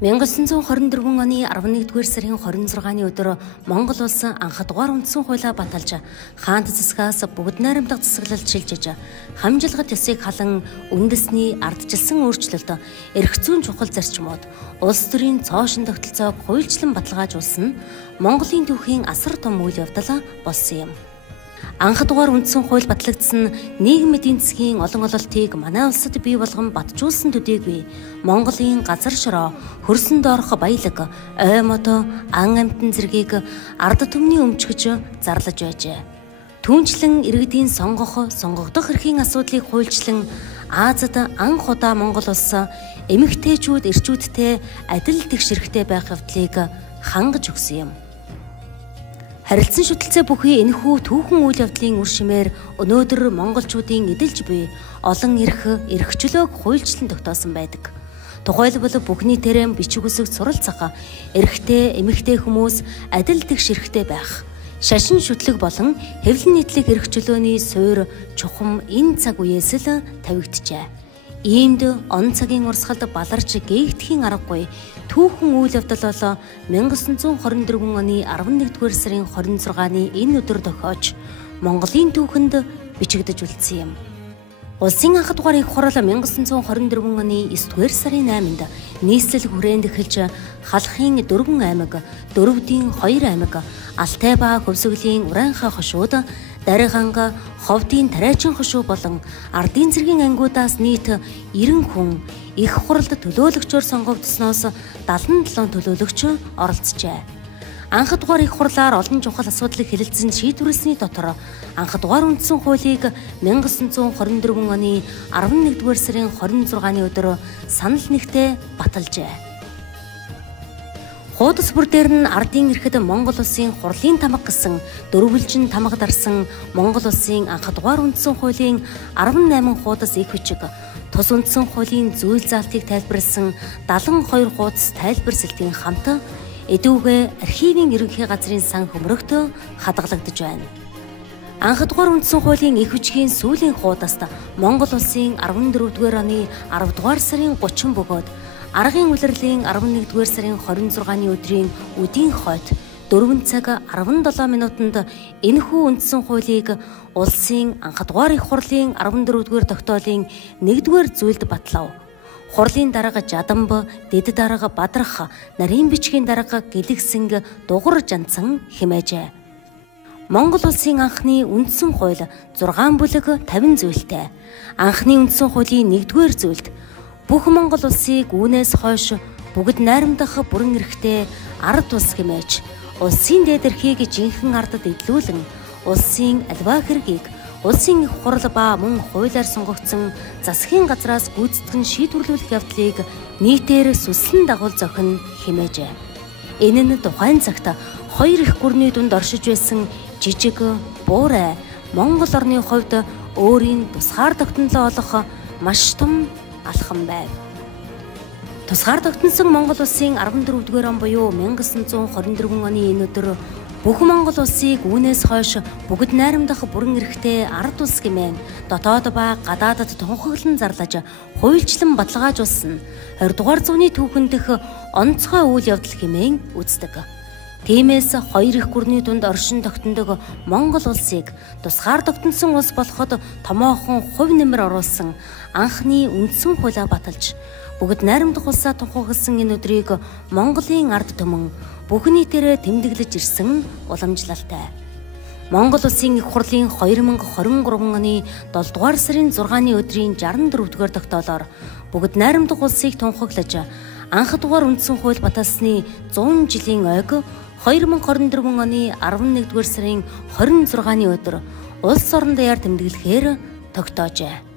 1924 оны 11-р сарын 26-ны өдөр Монгол улс анхдугаар үндсэн хуулиа баталж, хаант засгаас бүгд найрамдах засаглалд шилжиж, хамжилгат ёсыг халан үндэсний ардчилсан өөрчлөлт, эрх зүйн чухал зарчмууд, улс төрийн цоошин тогтолцоог хуульчлан баталгаажуулсан Монголын түүхийн асар том үйл явдал болсон юм. Анхдугаар үндсэн хууль батлагдсан нийгмийн эдийн засгийн олон ололтыг манай улсад бий болгон батжуулсан төдийгүй Монголын газар шороо, хөрсөнд орох баялаг, ой мото, ан амтан зэргийг ард түмний өмчгөж зарлаж байжээ. Түүнчлэн иргэдийн сонгогдох эрхийн асуудлыг хуульчлан Азад анх удаа Монгол улс эмэгтэйчүүд эрчүүдтэй адил тэгш хэрэгтэй байх явдлыг хангаж өгсөн юм. Харилцан шүтэлцээ бүхий энэхүү түүхэн үйл явдлын үр шимээр өнөөдөр монголчуудын эдэлж буй олон эрхчлөөг хуульчлан тогтоосон байдаг. Тухайлбал бүхний тэрэм бичиг үсэг суралцах, эрхтэй, эмэгтэй хүмүүс адил тэгш эрхтэй байх, шашин шүтлэг болон хэвлэн нийтлэг эрхчлөөний суурь чухам энэ цаг үеэс л тавигджээ. Иймд он цагийн урсгалд баларч гээгдэхийн аргагүй түүхэн үйл явдал бол 1924 оны 11-р сарын 26-ны энэ өдөр тохиож Монголын түүхэнд бичигдэж үлдсэн юм. Улсын анх дугаар их хурал 1924 оны 9-р сарын 8-нд нийслэл хүрээнд эхэлж халахын 4 аймаг, дөрөвдийн 2 аймаг, Алтай ба Хөвсгөлийн Ураанхай хошууд, Дариганга, Ховдын Тариачин хошуу болон ардын цэргийн ангиудаас нийт 90 хүн их хуралд төлөөлөгчөөр сонгогдсноос 77 төлөөлөгч оролцжээ. Анх дугаар их хурлаар олон чухал асуудлыг хэлэлцэн шийдвэрлэсний дотор анх дугаар үндсэн хуулийг 1924 оны 11-р сарын 26-ны өдөр санал нэгтээ баталжээ. Хуудас бүр дээр нь ардын эрхэд Монгол улсын хурлын тамга гэсэн дөрвөлжин тамга дарсан Монгол улсын анх дугаар үндсэн хуулийн 18 хуудас их бичиг, тус үндсэн хуулийн зүйл заалтыг тайлбарласан 72 хуудас тайлбарсалтын хамт эдүүгээ архивын ерөнхий газрын сан хөмрөгт хадгалагдж байна. Анх дугаар үндсэн хуулийн их бичгийн сүүлийн хуудаст Монгол улсын 14-р оны 10-р сарын 30 бөгөөд аргын улирлын 11-р сарын 26-ны өдрийн үдийн хойд 4 цаг 17 минутанд энэхүү үндсэн хуулийг улсын анх дугаар их хурлын 14-р тогтоолын 1-р зүйлд батлав. Хурлын дарга Жадамб, Дэд дарга Бадрах, нарийн бичгийн дарга Гэлэгсэнг дугур жанцсан хэмээжээ. Монгол улсын анхны үндсэн хууль 6 бүлэг 50 зүйлтэй. Анхны үндсэн хуулийн 1-р зүйлд бүх Монгол улсыг үүнээс хойш бүгд найрамдах бүрэн эрхтэй ард улс хэмээж, улсын дээд эрхийг жинхэнэ ардад эдлүүлэн, улсын альва хэргийг улсын их хурал ба мөн хуулиар сонгогдсон засгийн газраас гүйцэтгэн шийдвэрлүүлэх явдлыг нийтээр сүслэн дагуул зохино хэмээжээ. Энэ нь тухайн цагт хоёр их гүрний дунд оршиж байсан жижиг буурай Монгол орны хувьд өөрийн тусгаар тогтнолоо олох маш том алхам байв. Тусгаар тогтносон Монгол улсын 14-р он буюу 1924 оны энэ өдөр бүх Монгол улсыг үүнээс хойш бүгд найрамдах бүрэн эрхтэй ард улс гэмээн дотоод ба гадаадад тунхаглан зарлаж хуульчлан баталгаажуулсан 20-р зууны түүхэн дэх онцгой үйл явдал хэмээн үздэг. Тиймээс хоёр их гүрний дунд оршин тогтнодог Монгол улсыг тусгаар тогтносон улс болоход томоохон хувь нэмэр оруулсан анхны үндсэн хуулиа баталж бүгд найрамдах улсаа тунхагласан энэ өдрийг Монголын ард түмэн бүх нийтээрээ тэмдэглэж ирсэн уламжлалтай. Монгол улсын их хурлын 2023 оны 7-р сарын 6-ны өдрийн 64-р тогтоолоор бүгд найрамдах улсыг тунхаглаж анх дугаар үндсэн хууль баталсны 100 жилийн ойг 2024 оны 11-р сарын 26-ны өдөр улс орон даяар тэмдэглэхээр тогтоожээ.